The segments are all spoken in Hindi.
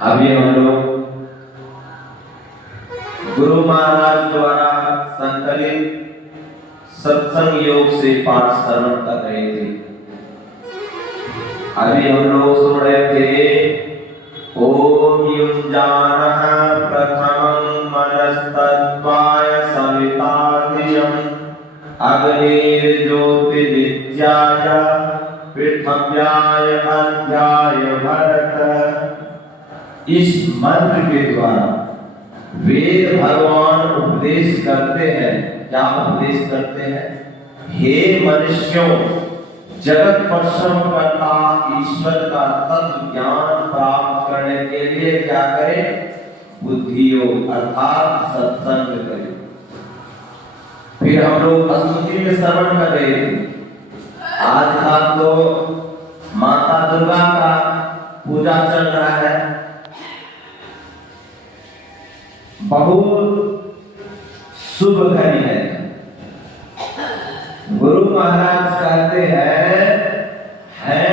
अभी हम लोग गुरु महाराज द्वारा संकलित सत्संग योग से पाठ श्रवण कर रहे थे। अभी हम लोग सुन रहे थे ओम युञ्जानः प्रथमं मनस्तत्त्वाय सविताधियम् अग्निर्ज्योतिर्विद्याय पृथ्व्याय अध्याय भरत। इस मंत्र के द्वारा वेद भगवान उपदेश करते हैं। क्या उपदेश करते हैं? हे मनुष्यों, जगत परिश्रम करता ईश्वर का तत्व ज्ञान प्राप्त करने के लिए क्या करें? बुद्धि योग अर्थात सत्संग करें। फिर हम लोग स्तुति में श्रवण कर रहे थे। आज का तो माता दुर्गा का पूजा चल रहा है। बहुत शुभ घड़ी है। गुरु महाराज कहते हैं है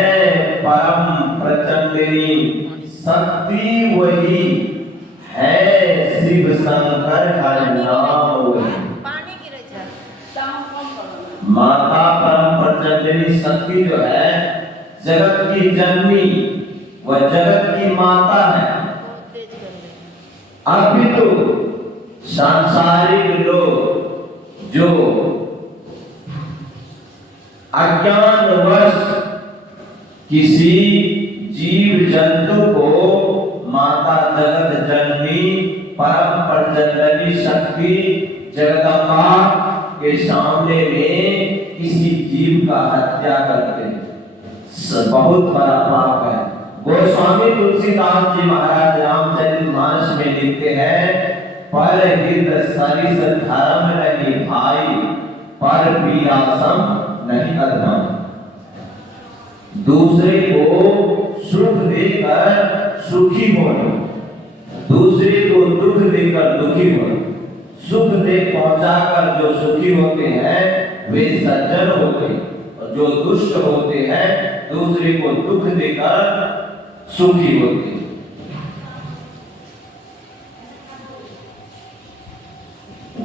परम प्रचंडिनी शक्ति वही है, शिव शंकर का नाम वही। माता परम प्रचंडिनी शक्ति जो है जगत की जननी, वह जगत की माता है। अभी तो सांसारिक लोग जो अज्ञानवश किसी जीव जंतु को माता जगत जननी परम प्रचंडिनी शक्ति जगदम्बा के सामने में किसी जीव का हत्या करते हैं, बहुत बड़ा पाप है। गोस्वामी तुलसीदास जी महाराज रामचरितमानस में लिखते हैं पर हित सरिस धर्म नहीं भाई, पर पीरासम नहीं अधर्म। दूसरे को सुख देकर सुखी होना, दूसरे को दुख देकर दुखी होना। सुख दे पहुंचाकर जो सुखी होते हैं वे सज्जन होते हैं, और जो दुष्ट होते हैं दूसरे को दुख देकर सुखी होते हैं।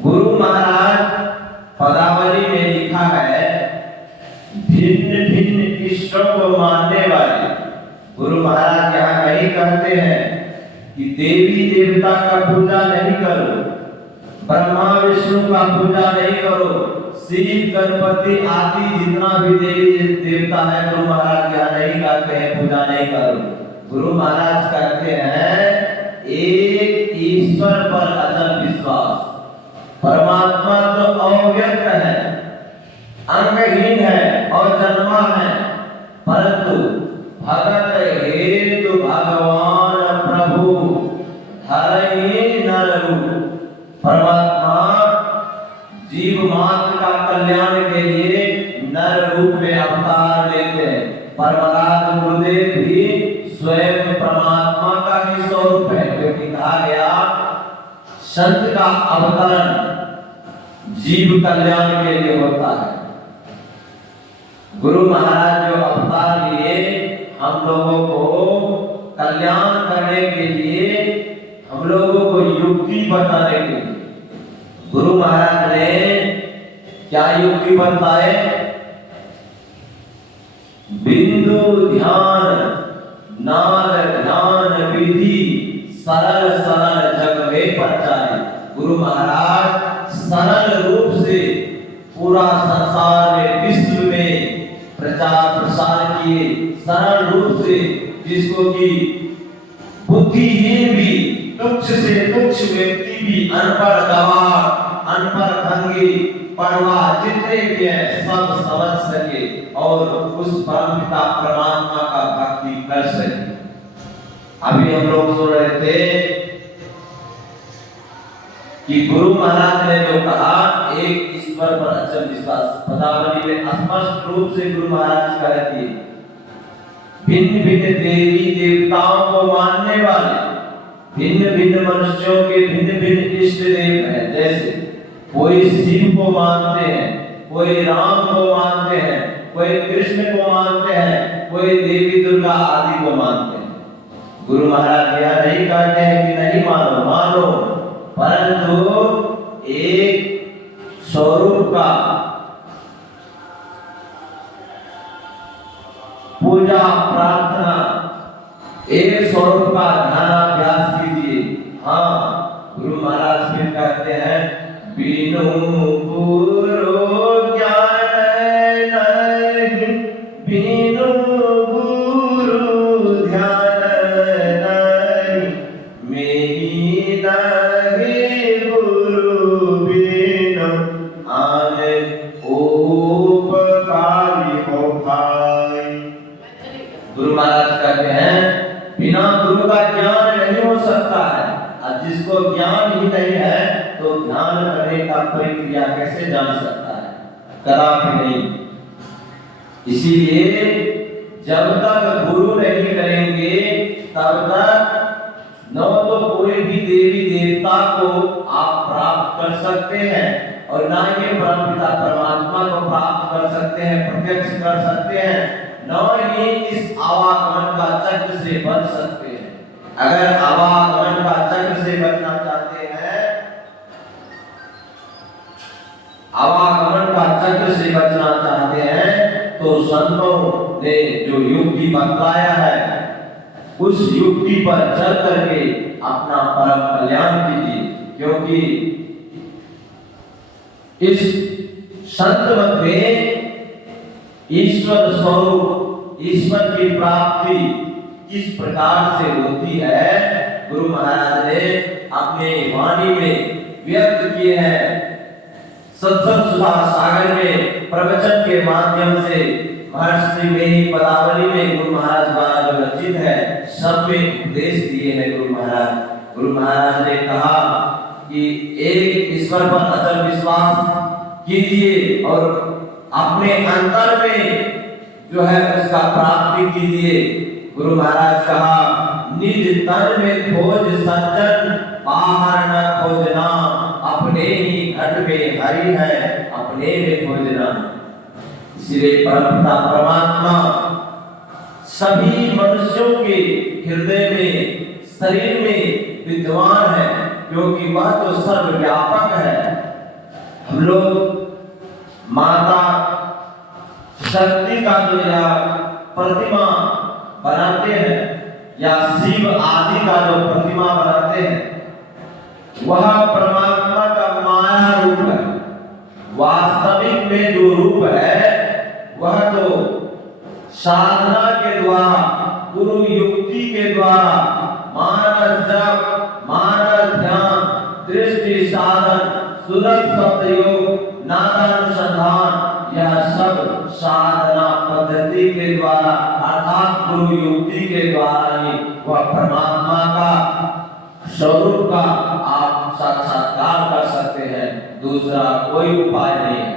गुरु महाराज पदावली में लिखा है भिन्न भिन्न इष्टों को मानने वाले। गुरु महाराज यहाँ नहीं कहते हैं कि देवी देवता का पूजा नहीं करो, ब्रह्मा विष्णु का पूजा नहीं करो, शिव गणपति आदि जितना भी देवी देवता है गुरु महाराज यहाँ नहीं कहते हैं पूजा नहीं करो। गुरु महाराज कहते हैं एक ईश्वर पर अचल विश्वास। परमात्मा तो अव्यक्त है, अंगहीन है और जन्मा है, परंतु भगत हेतु भगवान प्रभु धरहि नर रूप। परमात्मा जीव मात्र का कल्याण के लिए नर रूप में अवतार लेते हैं। परमराज गुरुदेव भी स्वयं परमात्मा का ही स्वरूप है, क्योंकि कहा गया संत का अवतरण जीव कल्याण के लिए होता है। गुरु महाराज जो अवतार लिए हम लोगों को कल्याण करने के लिए, हम लोगों को युक्ति बताने के लिए। गुरु महाराज ने क्या युक्ति बताए? बिंदु ध्यान नाद ध्यान विधि सरल सरल जग में प्रचार। गुरु महाराज सरल रूप से पूरा संसार में विश्व में प्रचार प्रसार किए, सरल रूप से, जिसको कि बुद्धिहीन भी, तुच्छ से तुच्छ व्यक्ति भी, अनपढ़ गवार, अनपढ़ भंगी, पढ़वा जितने भी है सब समझ सके और उस परमपिता परमात्मा का भक्ति कर सके। अभी हम लोग सुन रहे थे कि गुरु महाराज ने जो कहा एक ईश्वर पर अचल विश्वास। पदावली में स्पष्ट रूप से गुरु महाराज कहते हैं भिन्न भिन्न देवी देवताओं को मानने वाले, भिन्न भिन्न मनुष्यों के भिन्न भिन्न इष्ट देव हैं। जैसे कोई शिव को मानते हैं, कोई राम को मानते हैं, कोई कृष्ण को मानते हैं, कोई देवी दुर्गा आदि को मानते हैं। गुरु महाराज यह नहीं कहते हैं कि नहीं मानो, मानो, परंतु एक स्वरूप का पूजा प्रार्थना, एक स्वरूप का ध्यानाभ्यास कीजिए। हाँ, गुरु महाराज फिर कहते हैं, बिनु गुरु ज्ञान नहीं, बिनु गुरु ध्यान नहीं, मेरी नहीं गुरु बिनु आने उपकारी हो भाई। गुरु महाराज कहते हैं, बिना गुरु का ज्ञान नहीं हो सकता है, और जिसको ज्ञान ही नहीं है तो ध्यान करने का प्रक्रिया कैसे जान सकता है? कदापि नहीं। इसीलिए जब तक गुरु नहीं करेंगे तब तक न तो कोई भी देवी देवता को आप प्राप्त कर सकते हैं और ना ही परमपिता परमात्मा को प्राप्त कर सकते हैं, प्रत्यक्ष कर सकते हैं, न ही इस आवागमन का चक्र से बच सकते हैं। अगर आवागमन का चक्र से बचना चाहते हैं, आवागमन का चक्र से बचना चाहते हैं, तो संतों ने जो युक्ति बतलाया है उस युक्ति पर चल करके अपना परम कल्याण कीजिए। क्योंकि इस संत मत में ईश्वर स्वरूप, ईश्वर की प्राप्ति किस प्रकार से होती है, गुरु महाराज ने अपने वाणी में व्यक्त किए हैं। सत्संग सुधा सागर में प्रवचन के माध्यम से महर्षि में ही पदावली में गुरु महाराज द्वारा जो रचित है, सब में उपदेश दिए हैं गुरु महाराज। गुरु महाराज ने कहा कि एक ईश्वर पर अचल विश्वास कीजिए और अपने अंतर में जो है उसका प्राप्ति कीजिए। गुरु महाराज कहा, निज तन में खोज सज्जन, बाहर न खोजना, अपने ही घट में हरि है, अपने में खोजना। इसलिए परमपिता परमात्मा सभी मनुष्यों के हृदय में, शरीर में विद्यमान है, क्योंकि वह तो सर्वव्यापक है। हम लोग माता शक्ति का जो या प्रतिमा बनाते हैं या शिव आदि का जो प्रतिमा बनाते हैं, वह परमात्मा का माया रूप है। वास्तविक में जो रूप है वह तो साधना के द्वारा, गुरु युक्ति के द्वारा, मानस जप, मानस ध्यान, दृष्टि साधन, सुलभ सतयोग, नादानुसंधान, यह सब साधना पद्धति के द्वारा अर्थात गुरु युक्ति के द्वारा ही वह परमात्मा का स्वरूप का आप साक्षात्कार कर सकते हैं। दूसरा कोई उपाय नहीं है।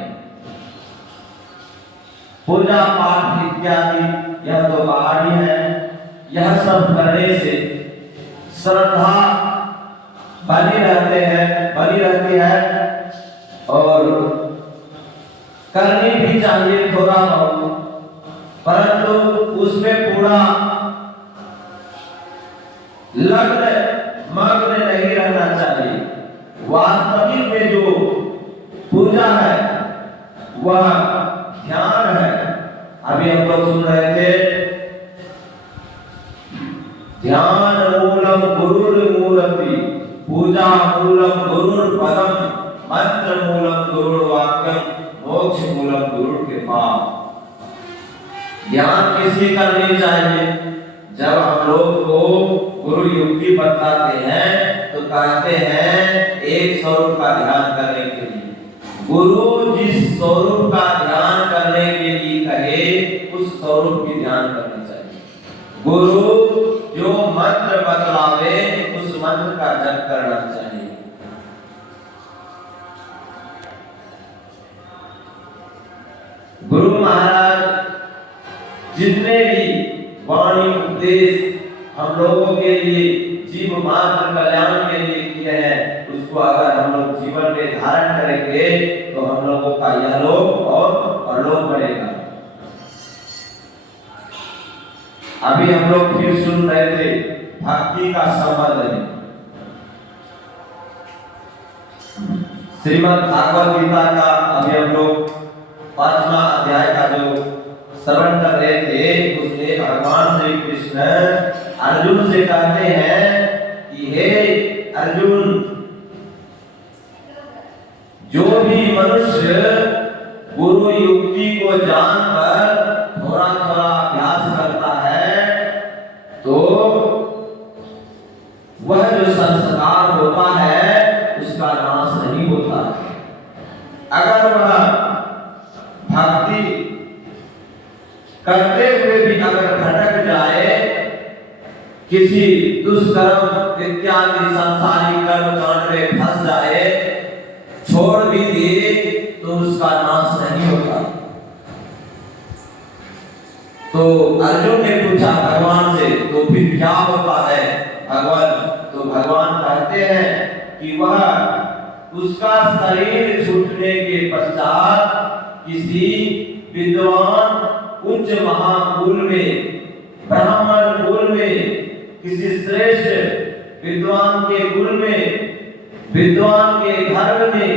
पूजा पाठ इत्यादि यह तो बाहरी है, यह सब करने से श्रद्धा बनी रहती है और करनी भी चाहिए थोड़ा बहुत, परंतु उसमें पूरा मग्न नहीं रहना चाहिए। वास्तविक में जो पूजा है वह ध्यान है। अभी हम लोग सुन रहे थे, ध्यान मूलम गुरुर्मूर्ति, पूजा मूलम गुरुर्पदम, मंत्र मूलम गुरुर्वाक्यम, मोक्ष मूलम गुरु कृपा। ध्यान किसी करनी चाहिए? जब हम लोग को गुरु युक्ति बताते हैं तो कहते हैं एक स्वरूप का ध्यान करने के लिए। गुरु जिस स्वरूप का ध्यान करने के लिए कहे उस स्वरूप की ध्यान करनी चाहिए। गुरु जो मंत्र बतलावे उस मंत्र का जप करना चाहिए। गुरु महाराज जितने भी वाणी उपदेश हम लोगों के लिए जीव मात्र कल्याण के लिए किए हैं, उसको अगर हम लोग जीवन में धारण करेंगे तो हम लोगों का यह लोक और परलोक बनेगा। अभी हम लोग फिर सुन रहे थे भक्ति का संबंध नहीं। श्रीमद् भागवत गीता का अभी हम लोग 5वां अध्याय का जो श्रवण कर रहे थे, उसमें भगवान श्री कृष्ण अर्जुन से कहते हैं कि हे अर्जुन, जो भी मनुष्य गुरु युक्ति को जानकर थोड़ा थोड़ा अभ्यास करता है, तो वह जो संस्कार होता है उसका नाश नहीं होता। अगर वह भक्ति करते हुए भी अगर भटक जाए, किसी दुष्कर्म इत्यादि सांसारिक कर्म कांड में फंस जाए, छोड़ भी दिए, तो उसका नाश नहीं होता। तो अर्जुन ने पूछा भगवान से, तो फिर क्या होता है भगवान? तो भगवान कहते हैं कि वह उसका शरीर छूटने के पश्चात किसी विद्वान उच्च महाकुल में, ब्राह्मण कुल में, किसी श्रेष्ठ विद्वान के कुल में, विद्वान के घर में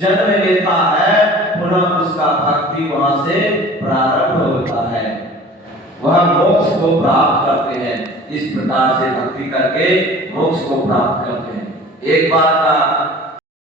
जन्म लेता है, पुनः उसका भक्ति वहां से प्रारंभ होता है, वह मोक्ष को प्राप्त करते हैं। इस प्रकार से भक्ति करके मोक्ष को प्राप्त करते हैं। एक बार का